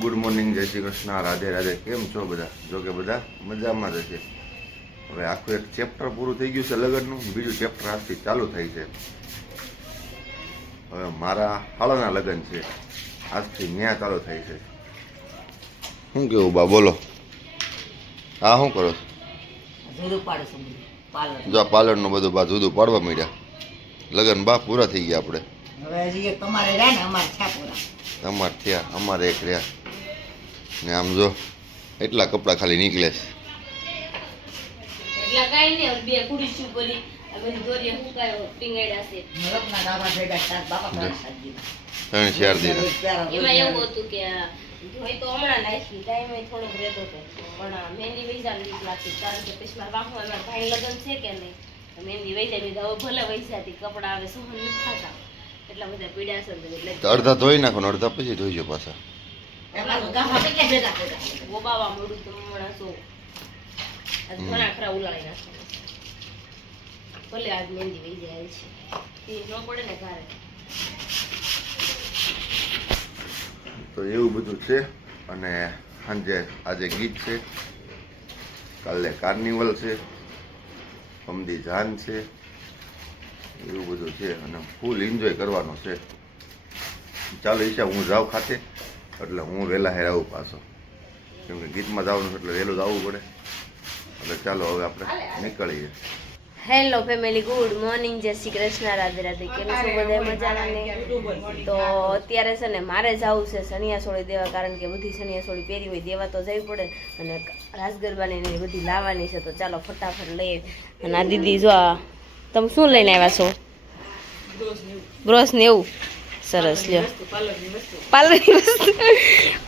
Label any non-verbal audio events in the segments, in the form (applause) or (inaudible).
Good morning જય શ્રી કૃષ્ણ રાધે રાધે. કેમ છો બધા? જો કે બધા મજામાં જ છે હવે આખું એક ચેપ્ટર પૂરું થઈ ગયું છે લગ્નનું. બીજું ચેપ્ટર આજથી ચાલુ થાય છે. હવે મારા હાળાના લગ્ન છે. આજથી ન્યા ચાલુ થાય છે. શું કેવું બા બોલો. હા શું કરો છો? જો આ પાર્લરનું બધું બા જુદું પાડવા માંડ્યા. લગ્ન બા પૂરા થઈ ગયા આપણે. હવે હજી તમારે રહ્યા ને અમારે છાપુરા અમારે થયા અમારે એક રહ્યા. ને આમ જો એટલા કપડાં ખાલી નીકળે. ત્રણ ચાર રોજ એમાં એવું હતું કે હોય તો હમણાં નાખી ટાઈમે થોડોક રહેતો હતો. પણ મહેંદી વૈજાને બીક લાગતી કારણ કે પછી મારા અમારા ભાઈ લગ્ન છે કે નહીં? મહેંદી વૈજા લીધા હવે ભલે વૈજાતી કપડાં આવે સહન નથી થતા. એટલા બધા પીડા છે ને એટલે અડધા ધોઈ નાખો ને અડધા પછી ધોઈજો પાછા. તો તો એવું બધું છે અને સાંજે આજે ગીત છે, કાલે કાર્નિવલ છે, અમદી જાન છે, એવું બધું છે અને ફૂલ એન્જોય કરવાનો છે. ચાલો ઈશા, હું જાઉં ખાતે. એટલે હું વહેલા હેર પાછો. કેમ ગીતમાં જવાનું છે એટલે વહેલું જ પડે. એટલે ચાલો હવે આપણે નીકળીએ. હેલો ફેમિલી ગુડ મોર્નિંગ જય શ્રી કૃષ્ણ. રાધે રાધે. કેમ છો? બધા મજાના ને? તો અત્યારે છે ને મારે જવું છે સણિયા સોળી દેવા, કારણ કે બધી સણિયા સોળી પહેરી હોય દેવા તો જવી પડે. અને રાસ ગરબાની બધી લાવવાની છે. તો ચાલો ફટાફટ લઈએ. અને આ દીદી જો તમે શું લઈને આવ્યા છો? બ્રશ ને એવું. સરસ લ્યો. પાર્લરની વસ્તુ.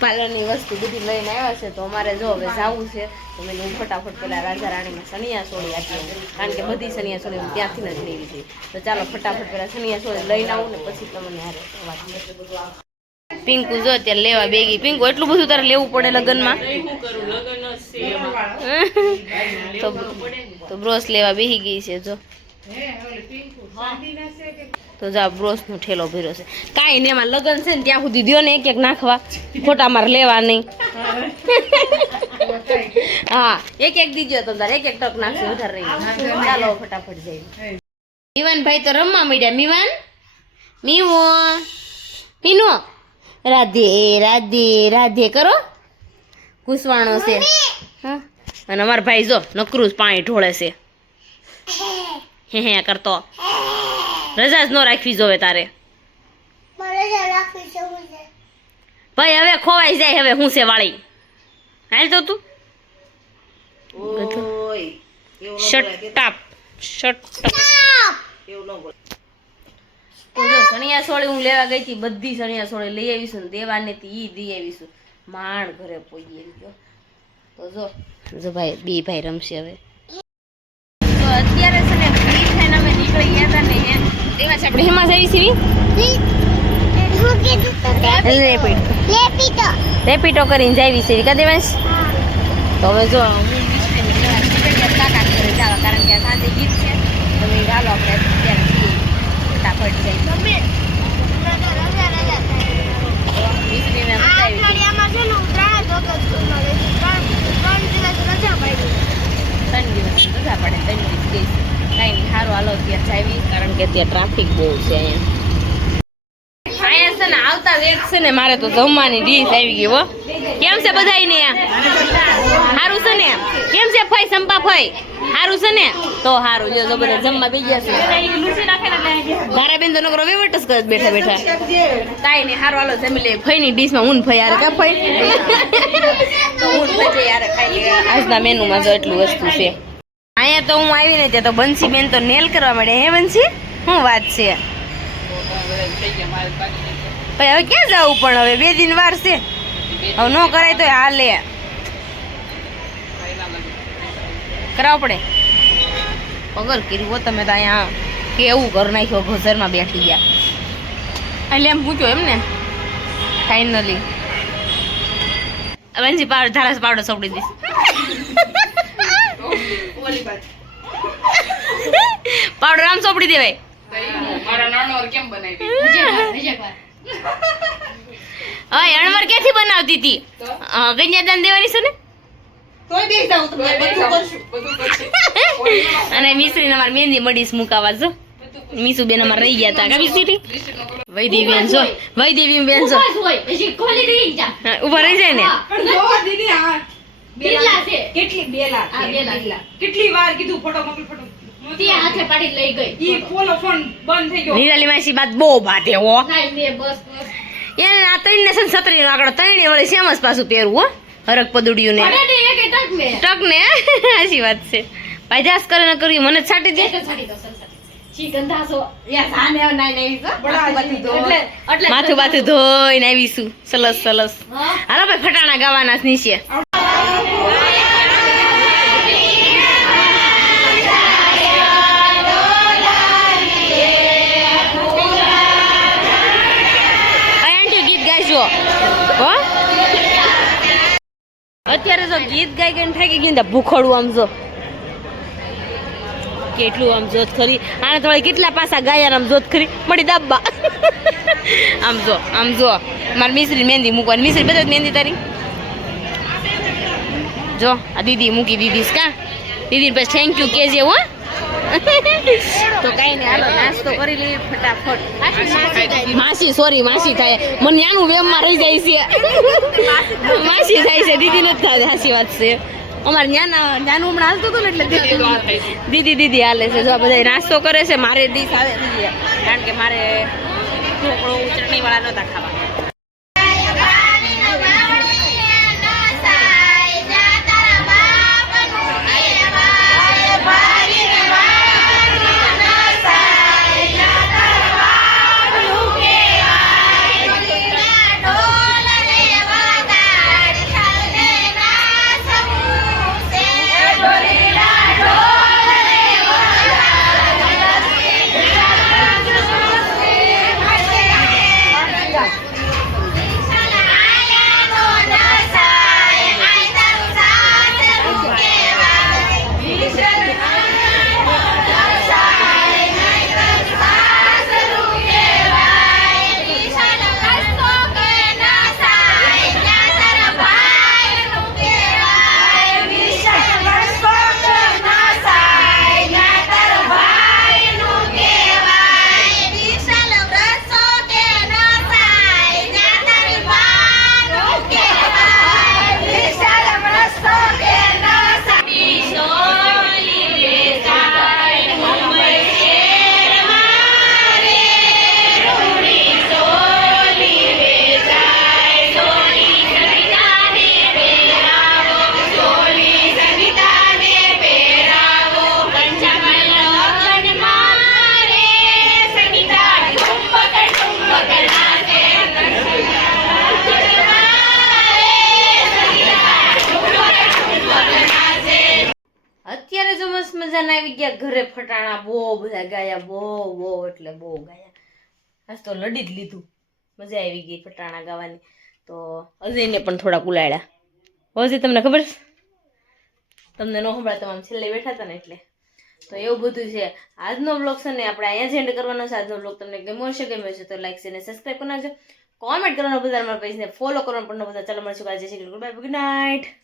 પાર્લરની (laughs) વસ્તુ. બધી લઈને આવ્યા છે તો અમારે જો હવે જવું છે તો મેં હું ફટાફટ પેલા રાજા રાણીમાં સનિયા સોળી આપી કારણ કે બધી સનિયા સોળી હું ત્યાંથી જ લેવી છે. તો ચાલો ફટાફટ પેલા સનિયા સોળી લઈને આવું ને પછી તમને હારે વાત પિંકુ જો અત્યારે લેવા બેગી. પિંકુ એટલું બધું તારે લેવું પડે લગ્નમાં? તો તો બ્રોસ લેવા બેહી ગઈ છે જો. તો જા બ્રોસ નો ઠેલો ભર્યો છે. કાંઈ ને એમાં લગ્ન છે ને, ત્યાં સુધી દો ને એક એક નાખવા. ખોટા માર લેવા નહીં. હા, એક એક દીજો તો તારે એક એક ટક નાખશે, વધારે રહી ચાલો, ફટાફટ જઈએ. મીવાનભાઈ તો રમવા મળ્યા મીવાન? મીવો? મીનો? રાધે રાધે રાધે કરો. ઘૂસવાનો છે. હા. અને અમારા ભાઈ જો નકરું જ પાણી ઢોળે છે. હે હે, કરતો. રજા જ ન રાખવી જોવે તારે. ભાઈ હવે ખોવાઈ જાય હવે હું છે વાળી. હાલ તો તું. તો જો સણિયા સોળી હું લેવા ગઈ હતી બધી સણિયા સોળી લઈ આવીશું ને દેવાની ઈ દઈ આવીશું. માણ ઘરે પોઈ એમ જો તો જો જો ભાઈ બે ભાઈ રમશે હવે તો અત્યારે છે ને ફ્રી થઈને અમે નીકળી ગયા હતા ને એમ તેવા છે આપણે હેમાં જઈ રેપિડ. રેપિડો કરીને જાવી છે કા દેવાંશ? તો હવે જો કારણ કે સાંજે ગીત છે. તમે ચાલો આપણે અત્યારે જઈએ. ફટાફટ જઈએ. વિશ્રીને બતાવી ત્રણ દિવસ રજા પડે ત્રણ દિવસ ગઈ કાંઈ નહીં સારું હાલો અત્યારે જાવી કારણ કે ત્યાં ટ્રાફિક બહુ છે અહીંયા. છે ને, આવતા વેગ છે ને, મારે તો જમવાની ડીશ આવી ગઈ કેમ છે બધાયને? સારું છે ને? કેમ છે? ફઈ, સંપા ફઈ. સારું છે ને? તો સારું જો તો બધા જમવા બેસી જશે મારા બેન તો નકરો વેવટ જ કરે બેઠા બેઠા. કાંઈ નહીં સારું હાલો, જમી લે ફઈની ડીશમાં ઊન ફઈ યાર કા ફઈ? તો ઊન ફઈ યાર ખાઈ આજના મેનુમાં જો એટલું વસ્તુ છે. અહીંયા તો હું આવી ને ત્યાં તો બંસી બેન તો નેલ કરવા માંડે, હે બંસી? શું વાત છે? ભાઈ, હવે ક્યાં જવું પણ હવે? બે દિન વાર છે. હવે ન કરાય તો હાલે કરાવ પડે. પગર કર્યું હો તમે તો અહીંયા કેવું ઘર નાખ્યો ઘસરમાં બેઠી ગયા. એટલે એમ પૂછો એમ ને. ફાઇનલી વંજી પાવડર ધારાસ પાવડર સોપડી દઈશ. પાવડર આમ સોપડી દેવાય. મારા નાનો કેમ બનાવી? હા અણવર ક્યાંથી બનાવતી હતી? અ, કન્યાદાન દેવાની છે ને? તોય બેસી જાઉં તમને બધું કરશું (laughs) અને મિશ્રી અમારે મહેંદી મળીશ મુકાવા જો. મીસુ બેન અમારે રહી ગયા હતા કા સીટી. વૈદેવી બેન જો. વૈદેવી બેન જો. ઊભા રહી જાય ને? કેટલી બે લાખ કેટલી વાર કીધું ફોટો મોકલ ફોટો ઈ ફોલો ફોન બંધ થઈ ગયો. નિરાલી માસી બાદ બહુ ભાતે હો. એને આ ત્રણ ને સત્રી નો આગળ ત્રણે વળી સેમ જ પાછું પહેરવું હો. હરક પદુડિયું ને ટક ને. (laughs) સાચી વાત છે. પાયદાસ કરે ન કર્યું મને જ છાંટી દે. માથું બાથું ધોઈને આવીશું. સલસ સલસ હાલો ભાઈ ફટાણા ગાવાના છે નીચે. અત્યારે જો ગીત ગાઈ ગઈને થાકી ગયું ભૂખડું આમ જો. કેટલું આમ જોત ખરી. આને થોડા કેટલા પાસા ગાયા આમ જોત ખરી. મળી દાબા. (laughs) આમ જો આમ જો. મારી મિશ્રી મહેંદી મૂકવાની. મિશ્રી બધા મહેંદી તારી? જો, આ દીદી મૂકી દીધી કા? દીદી પછી થેન્ક યુ કેજે હો. (laughs) તો કઈ નહીં હાલો નાસ્તો કરી લઈએ ફટાફટ. માસી સોરી માસી થાય. મને નાનું વેમમાં રહી જાય છે. (laughs) માસી થાય છે દીદી નથી થાય સાચી વાત છે. અમારે ન્યાના નાનું હમણાં હાલતું હતું ને એટલે દીદી દીદી દીદી હાલે છે. જો બધા નાસ્તો કરે છે મારે ડીશ આવે દીદી. કારણ કે મારે ઢોકળો ચટણીવાળા વાળા નતા ખાવા. જો આવી ગયા, ઘરે ફટાણા બહુ બધા ગાયા, બહુ બહુ, એટલે બહુ ગાયા. આજ તો લડી જ લીધું. મજા આવી ગઈ ફટાણા ગાવાની. તો અજયને પણ થોડાક ઉલાડ્યા હજી તમને ખબર છે? તમને ન સંભળાય તમામ છેલ્લે બેઠા હતા ને એટલે. તો એવું બધું છે. આજનો બ્લોગ છે ને આપણે અહીંયા જ એન્ડ કરવાનો છે. આજનો બ્લોગ તમને ગમ્યો હશે, ગમ્યો છે તો લાઈક છે ને સબસ્ક્રાઈબ કરી નાખજો. કોમેન્ટ કરવાનો બધા મારા પેજને ફોલો કરવાનો પણ બધા ચાલો, મળશું આજે છે ગુડ બાય ગુડ નાઇટ